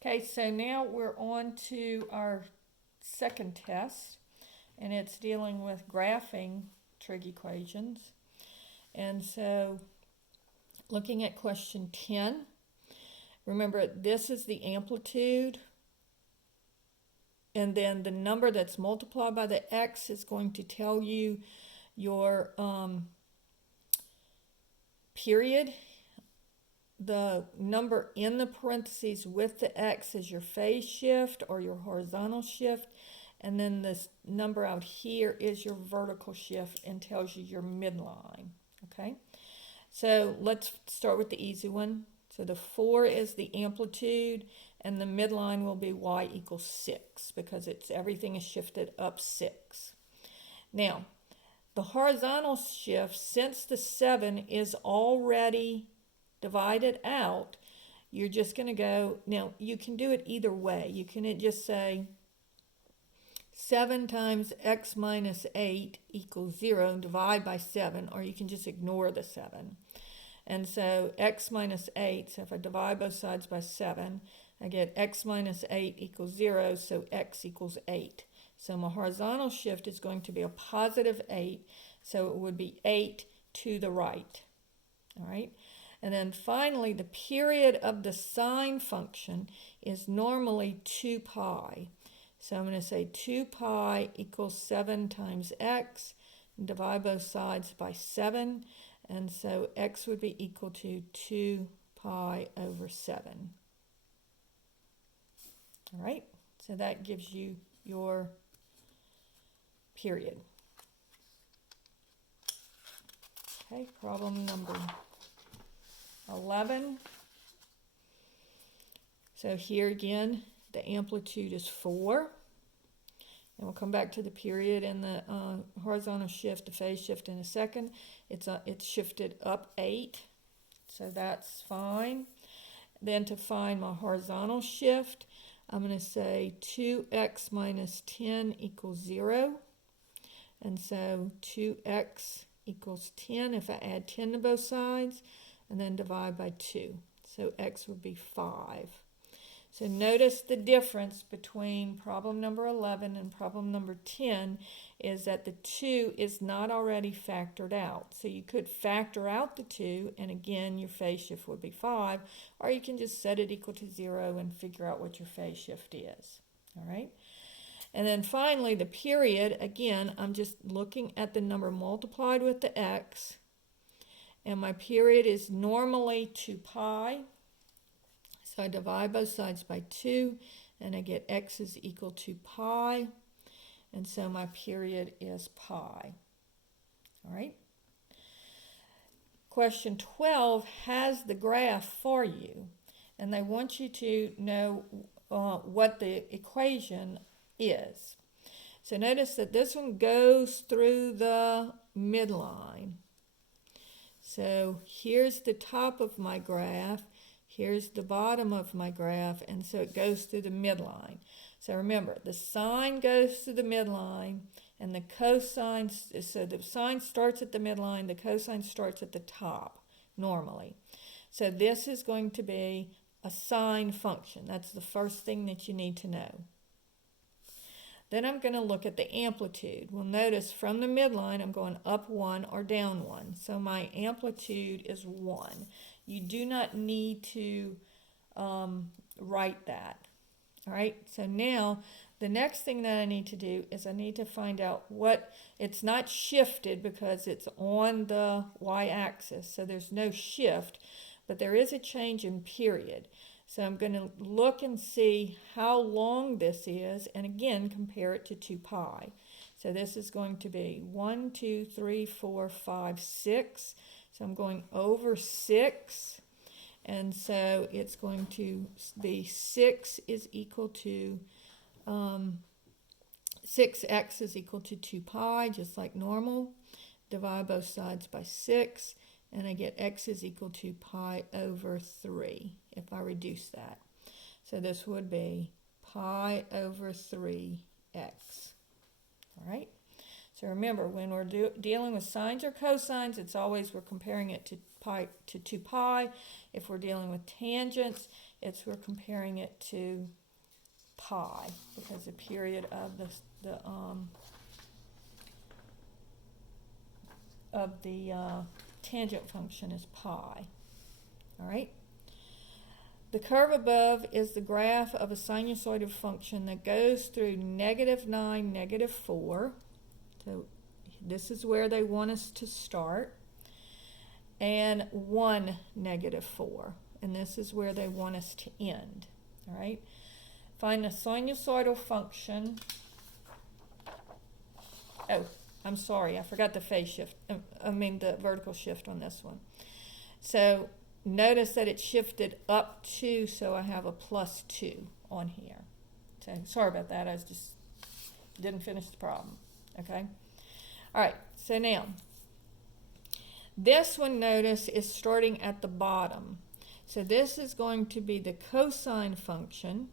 Okay, so now we're on to our second test, and it's dealing with graphing trig equations. And so, looking at question 10, remember this is the amplitude, and then the number that's multiplied by the x is going to tell you your period. The number in the parentheses with the x is your phase shift or your horizontal shift, and then this number out here is your vertical shift and tells you your midline. Okay, so let's start with the easy one. So the 4 is the amplitude, and the midline will be y equals 6 because everything is shifted up 6. Now, the horizontal shift, since the 7 is already divided out, you're just going to go, now you can do it either way. You can just say 7 times x minus 8 equals 0 and divide by 7, or you can just ignore the 7. And so x minus 8, so if I divide both sides by 7, I get x minus 8 equals 0, so x equals 8. So my horizontal shift is going to be a positive 8, so it would be 8 to the right. All right? And then finally, the period of the sine function is normally 2 pi. So I'm going to say 2 pi equals 7 times x, and divide both sides by 7. And so x would be equal to 2 pi over 7. All right, so that gives you your period. Okay, problem number 11. So here again, the amplitude is 4. And we'll come back to the period and the horizontal shift, the phase shift in a second. It's shifted up 8, so that's fine. Then to find my horizontal shift, I'm going to say 2x minus 10 equals 0. And so 2x equals 10 if I add 10 to both sides, and then divide by 2. So x would be 5. So notice the difference between problem number 11 and problem number 10 is that the 2 is not already factored out. So you could factor out the 2, and again your phase shift would be 5, or you can just set it equal to 0 and figure out what your phase shift is. All right? And then finally the period, again, I'm just looking at the number multiplied with the x, and my period is normally 2 pi. So I divide both sides by 2, and I get x is equal to pi, and so my period is pi. All right. Question 12 has the graph for you, and they want you to know what the equation is. So notice that this one goes through the midline. So here's the top of my graph. Here's the bottom of my graph, and so it goes through the midline. So remember, the sine goes through the midline, and the cosine, so the sine starts at the midline, the cosine starts at the top, normally. So this is going to be a sine function. That's the first thing that you need to know. Then I'm going to look at the amplitude. Well, notice from the midline, I'm going up 1 or down 1. So my amplitude is 1. You do not need to write that. All right, so now the next thing that I need to do is I need to find out what, it's not shifted because it's on the y-axis, so there's no shift, but there is a change in period. So I'm going to look and see how long this is, and again compare it to 2 pi. So this is going to be 1, 2, 3, 4, 5, 6. So I'm going over 6, and so it's going to be 6 is equal to 6x is equal to 2 pi, just like normal. Divide both sides by 6, and I get x is equal to pi over 3 if I reduce that. So this would be pi over 3x. All right? So remember, when we're dealing with sines or cosines, it's always we're comparing it to pi to 2 pi. If we're dealing with tangents, we're comparing it to pi, because the period of the tangent function is pi. All right. The curve above is the graph of a sinusoidal function that goes through -9, -4. So this is where they want us to start. And 1, -4. And this is where they want us to end. All right. Find the sinusoidal function. Oh, I'm sorry, I forgot the phase shift. The vertical shift on this one. So notice that it shifted up 2, so I have a +2 on here. So sorry about that, I just didn't finish the problem. Okay. All right, so now this one, notice, is starting at the bottom. So this is going to be the cosine function.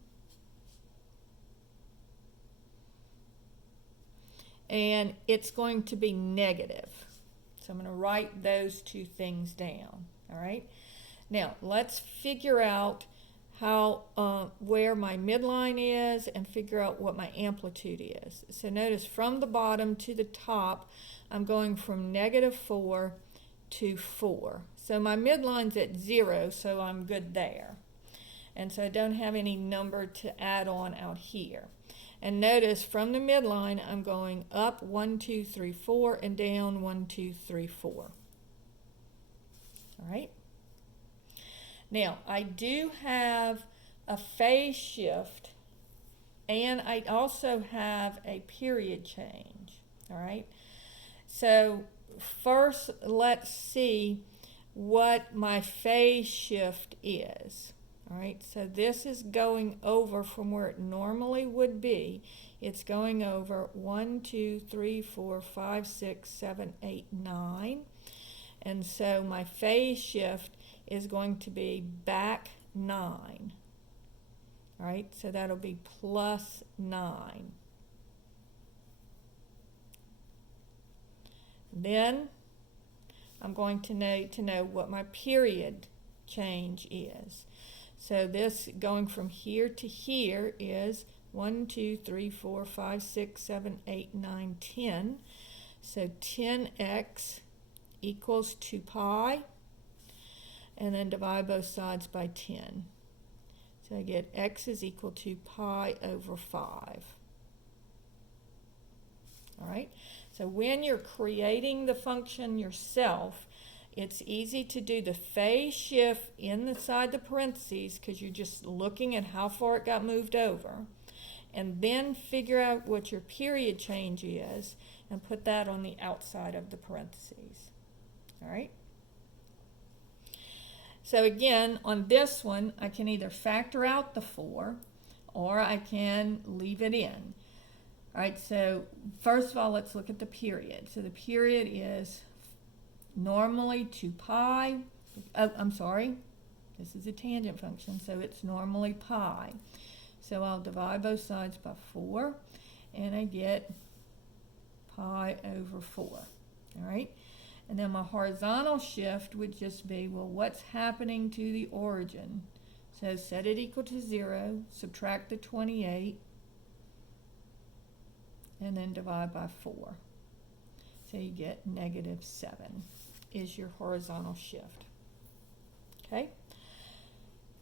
And it's going to be negative. So I'm going to write those two things down. All right. Now let's figure out how where my midline is and figure out what my amplitude is. So notice from the bottom to the top, I'm going from -4 to 4. So my midline's at 0, so I'm good there. And so I don't have any number to add on out here. And notice from the midline, I'm going up 1, 2, 3, 4, and down 1, 2, 3, 4. All right. Now, I do have a phase shift, and I also have a period change. All right. So first, let's see what my phase shift is. All right, so this is going over from where it normally would be. It's going over 1, 2, 3, 4, 5, 6, 7, 8, 9. And so my phase shift is going to be back 9. All right, so that'll be +9. Then I'm going to need to know what my period change is. So this going from here to here is 1, 2, 3, 4, 5, 6, 7, 8, 9, 10. So 10x equals 2 pi. And then divide both sides by 10. So I get x is equal to pi over 5. All right. So when you're creating the function yourself, it's easy to do the phase shift inside the parentheses because you're just looking at how far it got moved over, and then figure out what your period change is and put that on the outside of the parentheses. All right. So again, on this one, I can either factor out the 4 or I can leave it in. All right, so first of all, let's look at the period. So the period is normally 2 pi. Oh, I'm sorry. This is a tangent function, so it's normally pi. So I'll divide both sides by 4, and I get pi over 4. All right. And then my horizontal shift would just be, well, what's happening to the origin? So set it equal to 0, subtract the 28, and then divide by 4. So you get -7 is your horizontal shift. Okay.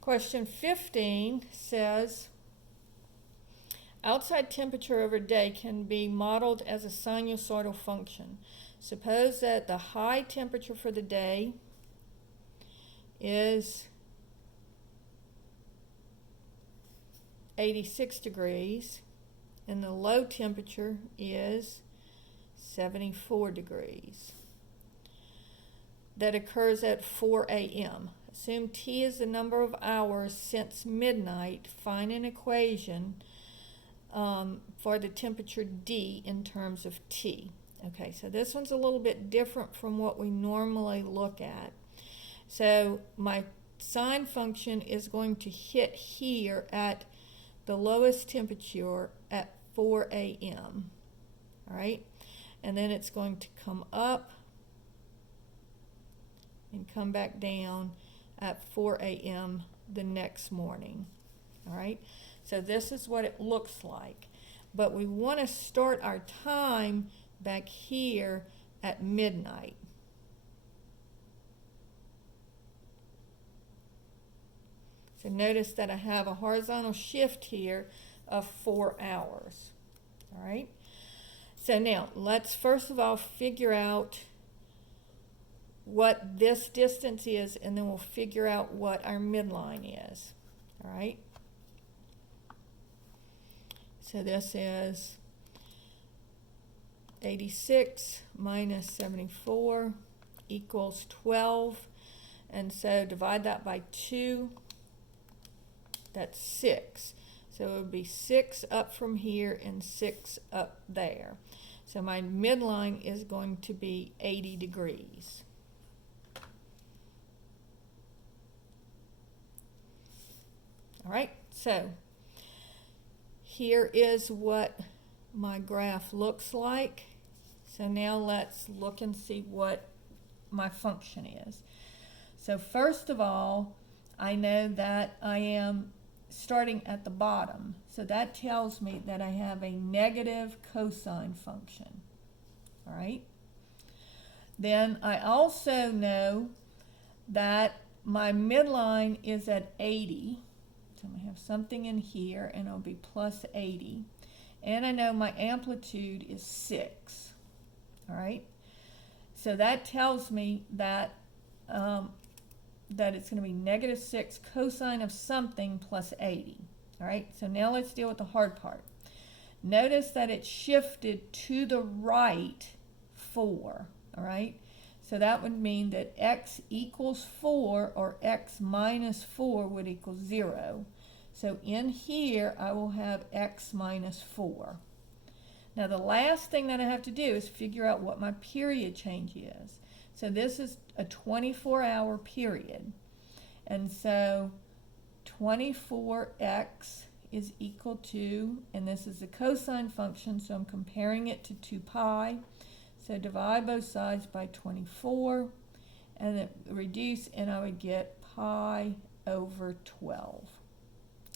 Question 15 says, outside temperature over day can be modeled as a sinusoidal function. Suppose that the high temperature for the day is 86 degrees and the low temperature is 74 degrees. That occurs at 4 a.m. Assume T is the number of hours since midnight. Find an equation for the temperature D in terms of T. Okay, so this one's a little bit different from what we normally look at. So my sine function is going to hit here at the lowest temperature at 4 a.m. All right, and then it's going to come up and come back down at 4 a.m. the next morning. All right, so this is what it looks like. But we want to start our time back here at midnight. So notice that I have a horizontal shift here of 4 hours. All right. So now let's first of all figure out what this distance is, and then we'll figure out what our midline is. All right. So this is 86 minus 74 equals 12. And so divide that by 2. That's 6. So it would be 6 up from here and 6 up there. So my midline is going to be 80 degrees. All right, so here is what my graph looks like. So now let's look and see what my function is. So first of all, I know that I am starting at the bottom. So that tells me that I have a negative cosine function. All right. Then I also know that my midline is at 80. So I'm going to have something in here, and it'll be plus 80. And I know my amplitude is 6. All right. So that tells me that that it's going to be negative 6 cosine of something plus 80. All right, so now let's deal with the hard part. Notice that it shifted to the right 4. All right, so that would mean that x equals 4 or x minus 4 would equal 0. So in here, I will have x minus 4. Now the last thing that I have to do is figure out what my period change is. So this is a 24-hour period. And so 24x is equal to, and this is a cosine function, so I'm comparing it to 2 pi. So divide both sides by 24, and then reduce, and I would get pi over 12.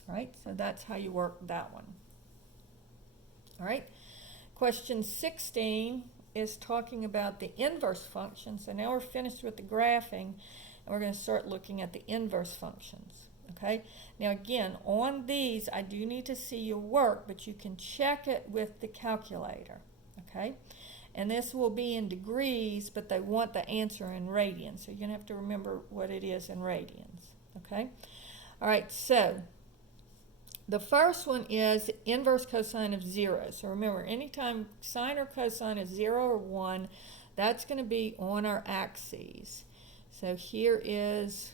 All right, so that's how you work that one. All right, question 16 is talking about the inverse function. So now we're finished with the graphing, and we're going to start looking at the inverse functions. Okay, now again, on these I do need to see your work, but you can check it with the calculator. Okay, and this will be in degrees, but they want the answer in radians, so you're going to have to remember what it is in radians. Okay, all right, so the first one is inverse cosine of 0. So remember, anytime sine or cosine is 0 or 1, that's going to be on our axes. So here is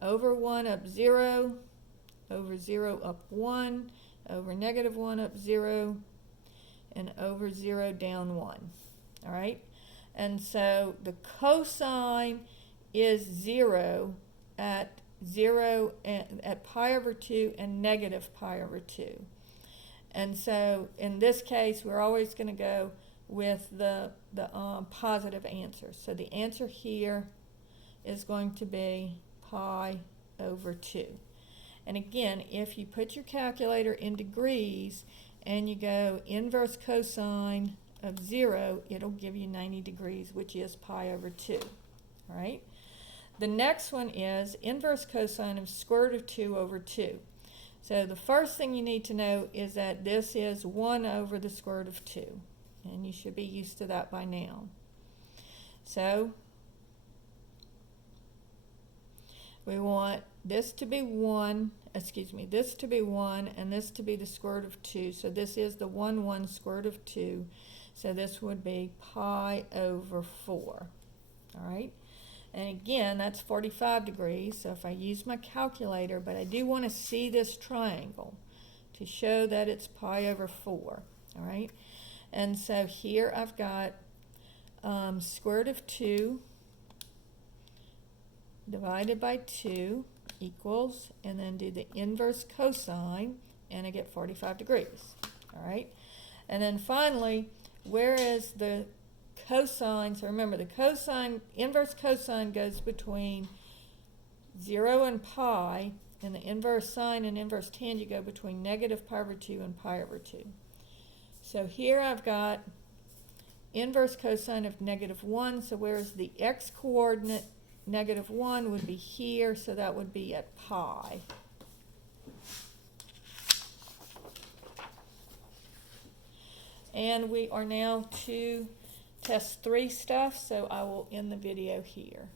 over 1 up 0, over 0 up 1, over negative 1 up 0, and over 0 down 1. All right? And so the cosine is 0 at 0 and at pi over 2 and negative pi over 2. And so in this case, we're always going to go with the positive answer. So the answer here is going to be pi over 2. And again, if you put your calculator in degrees and you go inverse cosine of 0, it'll give you 90 degrees, which is pi over 2. All right? The next one is inverse cosine of square root of 2 over 2. So the first thing you need to know is that this is 1 over the square root of 2. And you should be used to that by now. So we want this to be 1, this to be 1, and this to be the square root of 2. So this is the 1 square root of 2. So this would be pi over 4. All right? And again, that's 45 degrees, so if I use my calculator, but I do want to see this triangle to show that it's pi over 4, all right? And so here I've got square root of 2 divided by 2 equals, and then do the inverse cosine, and I get 45 degrees, all right? And then finally, where is the cosine, so remember the cosine, inverse cosine goes between 0 and pi, and the inverse sine and inverse tangent go between negative pi over 2 and pi over 2. So here I've got inverse cosine of negative 1, so whereas the x coordinate negative 1 would be here, so that would be at pi. And we are now to test 3 stuff, so I will end the video here.